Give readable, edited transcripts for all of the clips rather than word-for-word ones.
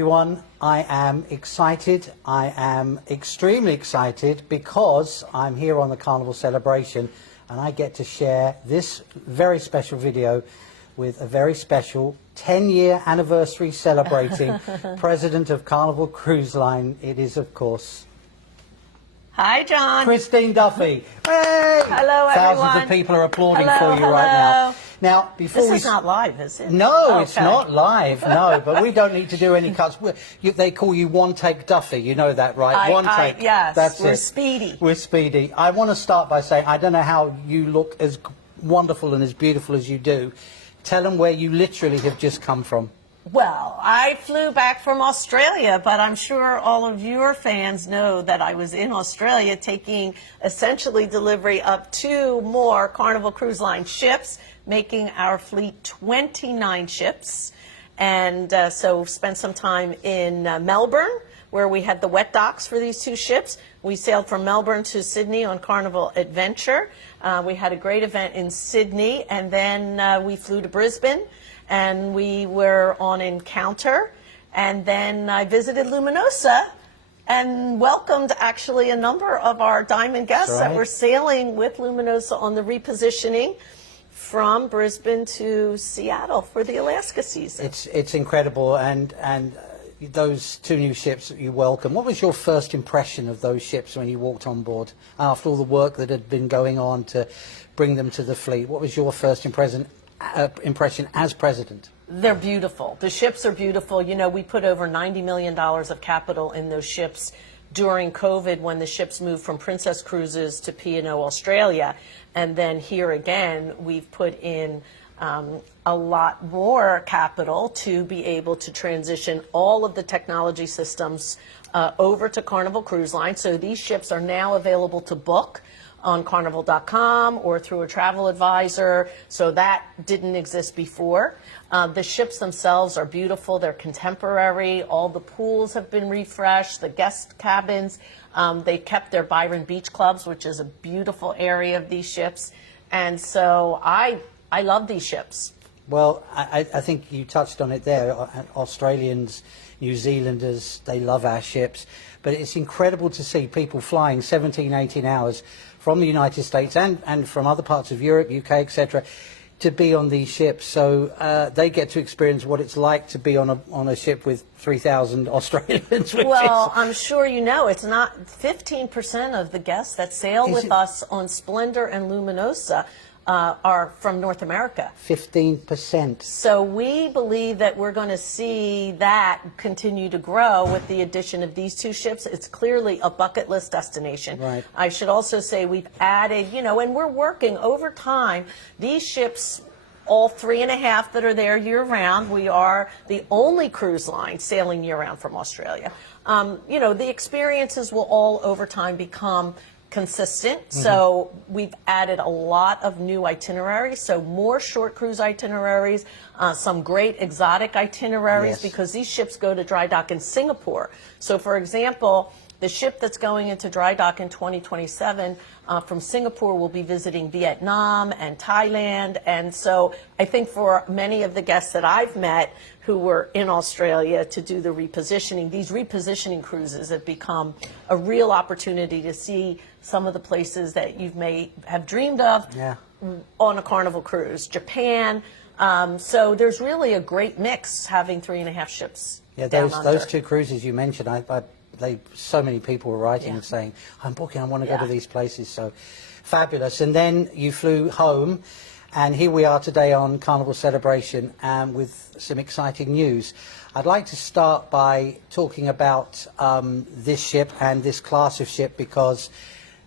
everyone. I am excited. I am extremely excited because I'm here on the Carnival Celebration and I get to share this very special video with a very special 10-year anniversary celebrating President of Carnival Cruise Line. It is, of course, hi, John. Christine Duffy. Hey! Hello, everyone. Thousands of people are applauding Hello, for you right now. Now, before this is not live, is it? No, okay. It's not live, no, but we don't need to do any cuts. They call you One Take Duffy, you know that, right? One take. Yes, that's we're it. speedy. We're speedy. I want to start by saying, I don't know how you look as wonderful and as beautiful as you do. Tell them where you literally have just come from. Well, I flew back from Australia, but I'm sure all of your fans know that I was in Australia taking essentially delivery of 2 more Carnival Cruise Line ships, making our fleet 29 ships. And so spent some time in Melbourne, where we had the wet docks for these 2 ships. We sailed from Melbourne to Sydney on Carnival Adventure. We had a great event in Sydney, and then we flew to Brisbane. And we were on Encounter, and then I visited Luminosa and welcomed actually a number of our diamond guests that were sailing with Luminosa on the repositioning from Brisbane to Seattle for the Alaska season. It's incredible, and those 2 new ships that you welcome. What was your first impression of those ships when you walked on board after all the work that had been going on to bring them to the fleet? What was your first impression as president? They're beautiful. The ships are beautiful. You know, we put over $90 million of capital in those ships during COVID when the ships moved from Princess Cruises to P&O Australia. And then here again, we've put in a lot more capital to be able to transition all of the technology systems over to Carnival Cruise Line. So these ships are now available to book on Carnival.com or through a travel advisor, so that didn't exist before. The ships themselves are beautiful, they're contemporary, all the pools have been refreshed, the guest cabins, they kept their Byron Beach Clubs, which is a beautiful area of these ships, and so I love these ships. Well, I think you touched on it there. Australians, New Zealanders, they love our ships, but it's incredible to see people flying 17, 18 hours from the United States and from other parts of Europe, UK, etc., to be on these ships. So they get to experience what it's like to be on a ship with 3,000 Australians. Well, I'm sure you know, it's not 15% of the guests that sail with us on Splendor and Luminosa are from North America. 15%. So we believe that we're going to see that continue to grow with the addition of these 2 ships. It's clearly a bucket list destination. Right. I should also say we've added, you know, and we're working over time. These ships, all 3.5 that are there year-round, we are the only cruise line sailing year-round from Australia. You know, the experiences will all over time become consistent. So we've added a lot of new itineraries, so more short cruise itineraries, some great exotic itineraries, because these ships go to dry dock in Singapore. So for example, the ship that's going into dry dock in 2027 from Singapore will be visiting Vietnam and Thailand. And so I think for many of the guests that I've met who were in Australia to do the repositioning, these repositioning cruises have become a real opportunity to see some of the places that you may have dreamed of on a Carnival cruise. Japan. So there's really a great mix having 3.5 ships. Yeah, those 2 cruises you mentioned, so many people were writing and saying, I'm booking, I want to go to these places, so fabulous. And then you flew home, and here we are today on Carnival Celebration with some exciting news. I'd like to start by talking about this ship and this class of ship, because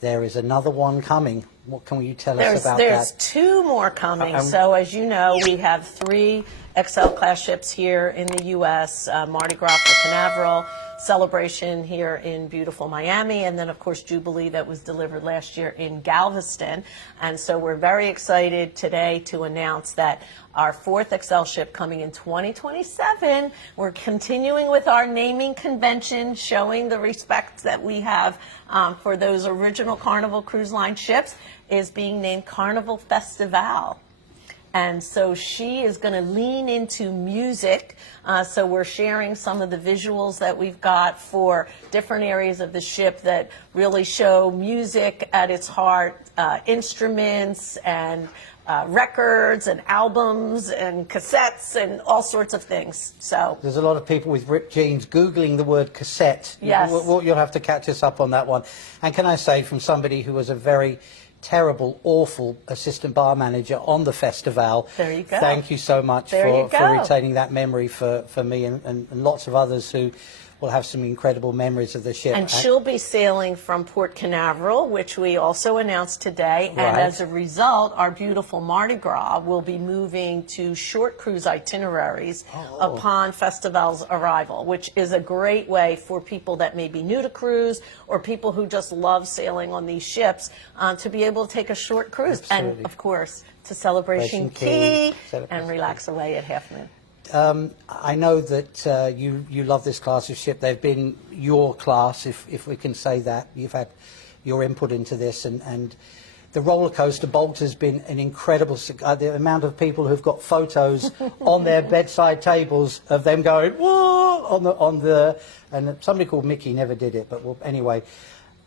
there is another one coming. What can you tell us about that? There's 2 more coming. So as you know, we have 3 XL class ships here in the U.S., Mardi Gras for Canaveral, Celebration here in beautiful Miami, and then of course Jubilee that was delivered last year in Galveston. And so we're very excited today to announce that our 4th XL ship coming in 2027, we're continuing with our naming convention, showing the respect that we have for those original Carnival Cruise Line ships, is being named Carnival Festivale. And so she is going to lean into music. So we're sharing some of the visuals that we've got for different areas of the ship that really show music at its heart, instruments and records and albums and cassettes and all sorts of things. So there's a lot of people with ripped jeans Googling the word cassette. Yes. You'll have to catch us up on that one. And can I say, from somebody who was a very terrible, awful assistant bar manager on the Festivale. There you go. Thank you so much for retaining that memory for me and lots of others who will have some incredible memories of the ship. And she'll be sailing from Port Canaveral, which we also announced today. Right. And as a result, our beautiful Mardi Gras will be moving to short cruise itineraries upon Festivale's arrival, which is a great way for people that may be new to cruise or people who just love sailing on these ships to be able to take a short cruise. Absolutely. And, of course, to Celebration Key and relax away at Half Moon. I know that you love this class of ship. They've been your class, if we can say that. You've had your input into this, and the roller coaster Bolt has been an incredible. The amount of people who've got photos on their bedside tables of them going whoa on the and somebody called Mickey never did it, but well, anyway.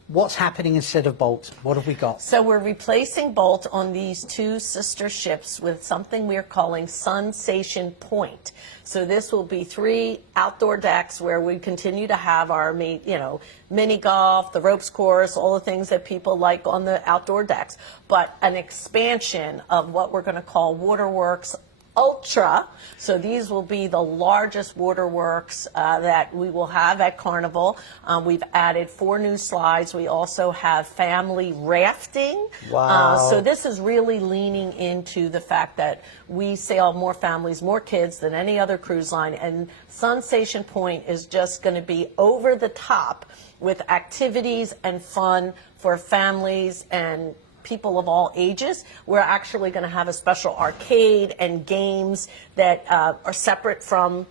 What's happening instead of Bolt? What have we got? So we're replacing Bolt on these two sister ships with something we're calling Sunsation Point. So this will be 3 outdoor decks where we continue to have our, mini golf, the ropes course, all the things that people like on the outdoor decks, but an expansion of what we're going to call Waterworks Ultra. So these will be the largest waterworks that we will have at Carnival. We've added 4 new slides. We also have family rafting. Wow. So this is really leaning into the fact that we sail more families, more kids than any other cruise line. And Sunsation Point is just going to be over the top with activities and fun for families and people of all ages. We're actually going to have a special arcade and games that are separate from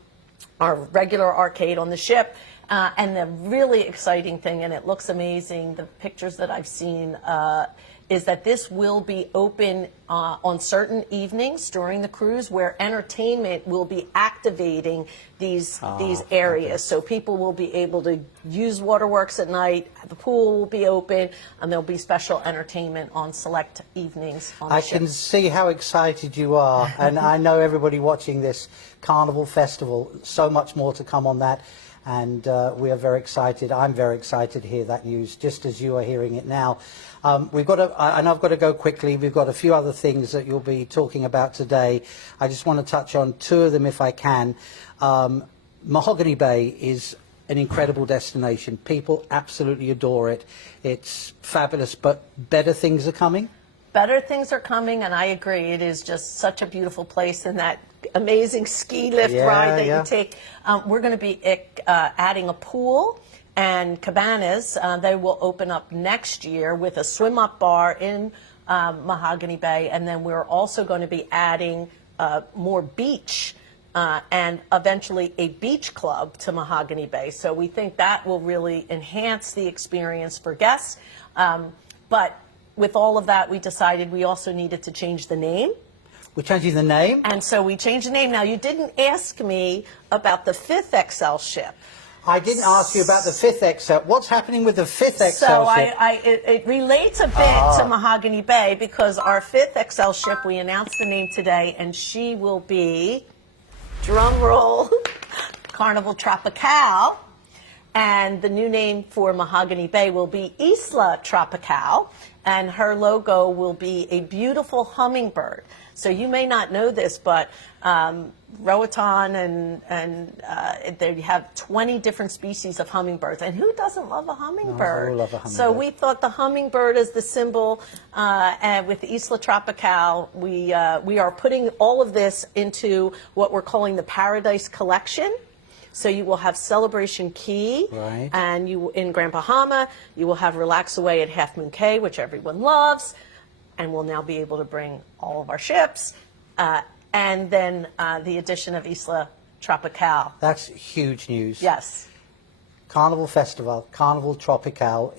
our regular arcade on the ship. And the really exciting thing, and it looks amazing, the pictures that I've seen, is that this will be open on certain evenings during the cruise where entertainment will be activating these areas. Okay. So people will be able to use waterworks at night, the pool will be open, and there'll be special entertainment on select evenings on the ship. I can see how excited you are, and I know everybody watching this Carnival Festival, so much more to come on that. And we are very excited. I'm very excited to hear that news, just as you are hearing it now. We've got and I've got to go quickly. We've got a few other things that you'll be talking about today. I just want to touch on 2 of them if I can. Mahogany Bay is an incredible destination. People absolutely adore it. It's fabulous, but better things are coming? Better things are coming, and I agree. It is just such a beautiful place, and that amazing ski lift ride that you take. We're going to be adding a pool and cabanas. They will open up next year with a swim-up bar in Mahogany Bay, and then we're also going to be adding more beach and eventually a beach club to Mahogany Bay. So we think that will really enhance the experience for guests. But with all of that, we decided we also needed to change the name. We're changing the name? And so we changed the name. Now, you didn't ask me about the 5th XL ship. I didn't ask you about the 5th XL. What's happening with the 5th XL so ship? It relates a bit to Mahogany Bay because our 5th XL ship, we announced the name today, and she will be, drum roll, Carnival Tropicale. And the new name for Mahogany Bay will be Isla Tropicale, and her logo will be a beautiful hummingbird. So you may not know this, but Roatan and they have 20 different species of hummingbirds. And who doesn't love a hummingbird? No, I love a hummingbird. So we thought the hummingbird is the symbol, and with Isla Tropicale, we are putting all of this into what we're calling the Paradise Collection. So you will have Celebration Key, right, and you in Grand Bahama, you will have Relax Away at Half Moon Cay, which everyone loves, and we'll now be able to bring all of our ships, and then the addition of Isla Tropicale. That's huge news. Yes. Carnival Festival, Carnival Tropicale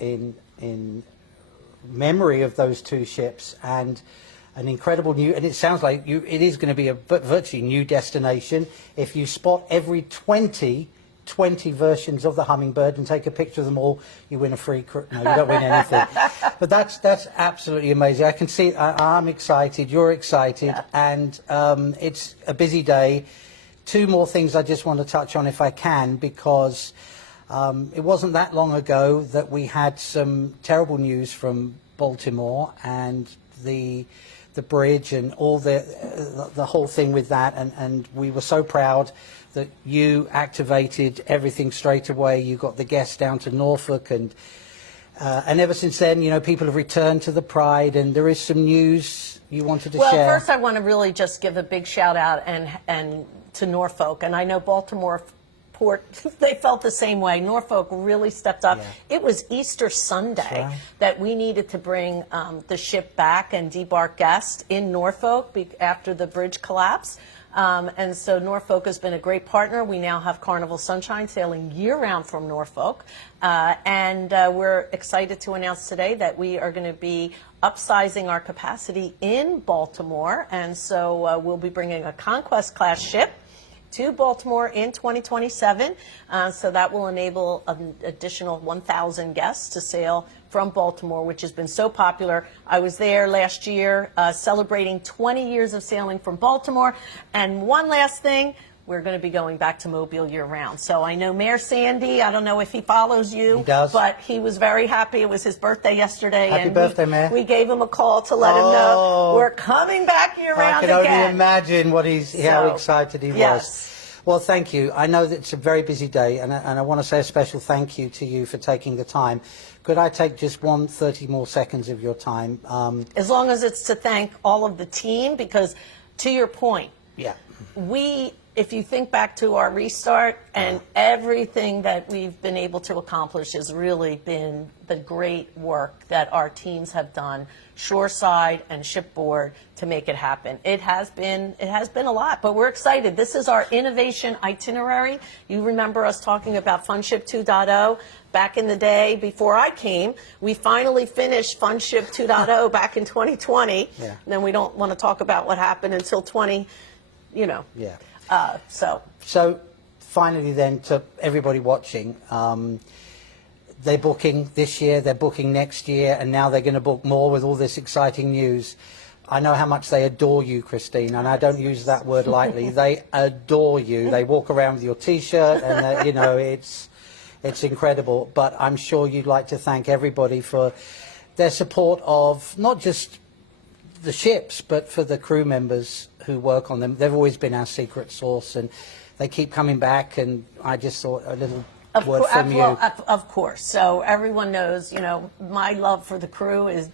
in memory of those 2 ships, and an incredible new, and it sounds like it is going to be a virtually new destination. If you spot every 20 versions of the Hummingbird and take a picture of them all, you win a free no, you don't win anything. But that's absolutely amazing. I can see, I'm excited, you're excited, and it's a busy day. Two more things I just want to touch on if I can, because it wasn't that long ago that we had some terrible news from Baltimore and the bridge and all the whole thing with that, and we were so proud that you activated everything straight away. You got the guests down to Norfolk, and ever since then, you know, people have returned to the Pride, and there is some news you wanted to share. Well, first I want to really just give a big shout out and to Norfolk, and I know Baltimore Port, they felt the same way. Norfolk really stepped up. Yeah. It was Easter Sunday that we needed to bring the ship back and debark guests in Norfolk after the bridge collapse. And so Norfolk has been a great partner. We now have Carnival Sunshine sailing year-round from Norfolk. And we're excited to announce today that we are going to be upsizing our capacity in Baltimore. And so we'll be bringing a Conquest-class ship to Baltimore in 2027. So that will enable an additional 1,000 guests to sail from Baltimore, which has been so popular. I was there last year celebrating 20 years of sailing from Baltimore. And one last thing, we're going to be going back to Mobile year-round. So I know Mayor Sandy, I don't know if he follows you. He does. But he was very happy. It was his birthday yesterday. Happy birthday, Mayor. We gave him a call to let him know we're coming back year-round again. I can only imagine how excited he was. Yes. Well, thank you. I know that it's a very busy day, and I want to say a special thank you to you for taking the time. Could I take just 30 more seconds of your time? As long as it's to thank all of the team, because to your point, if you think back to our restart and everything that we've been able to accomplish has really been the great work that our teams have done, shoreside and shipboard, to make it happen. It has been a lot, but we're excited. This is our innovation itinerary. You remember us talking about Funship 2.0 back in the day before I came. We finally finished Funship 2.0 back in 2020. Yeah. And then we don't want to talk about what happened until 20, you know. Yeah. So finally then, to everybody watching, they're booking this year, they're booking next year, and now they're going to book more with all this exciting news. I know how much they adore you, Christine, and I don't use that word lightly. They adore you. They walk around with your T-shirt, and you know, it's incredible. But I'm sure you'd like to thank everybody for their support of not just the ships, but for the crew members who work on them. They've always been our secret sauce, and they keep coming back. And I just thought a little word from you. Of course. So everyone knows, you know, my love for the crew is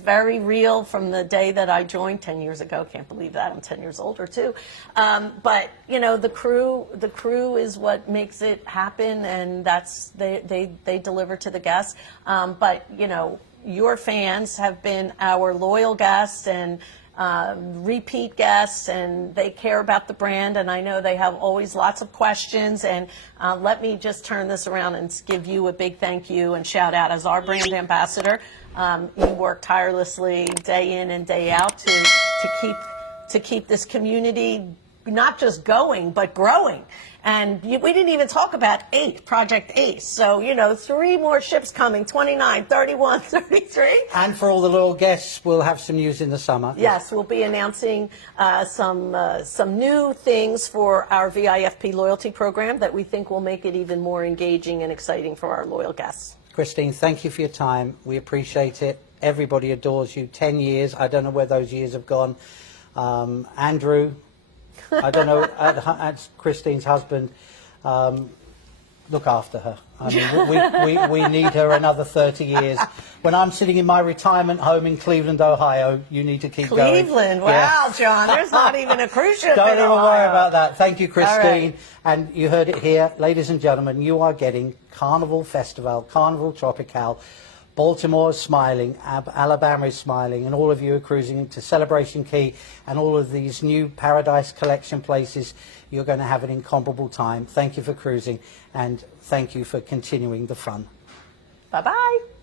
very real from the day that I joined 10 years ago. Can't believe that. I'm 10 years older too. But you know, the crew is what makes it happen, and that's they deliver to the guests. But you know, your fans have been our loyal guests and repeat guests, and they care about the brand, and I know they have always lots of questions. And let me just turn this around and give you a big thank you and shout out as our brand ambassador. You work tirelessly day in and day out to keep this community not just going but growing. And we didn't even talk about Project ACE. So, you know, 3 more ships coming, 29, 31, 33. And for all the loyal guests, we'll have some news in the summer. Yes, we'll be announcing some new things for our VIFP loyalty program that we think will make it even more engaging and exciting for our loyal guests. Christine, thank you for your time. We appreciate it. Everybody adores you. 10 years. I don't know where those years have gone. Andrew, I don't know, as Christine's husband, look after her. I mean, we need her another 30 years. When I'm sitting in my retirement home in Cleveland, Ohio, you need to keep going. Cleveland, wow, John, there's not even a cruise ship Don't in even Ohio. worry about that. Thank you, Christine. Right. And you heard it here, ladies and gentlemen, you are getting Carnival Festivale, Carnival Tropicale. Baltimore is smiling, Alabama is smiling, and all of you are cruising into Celebration Key and all of these new Paradise Collection places. You're going to have an incomparable time. Thank you for cruising, and thank you for continuing the fun. Bye-bye.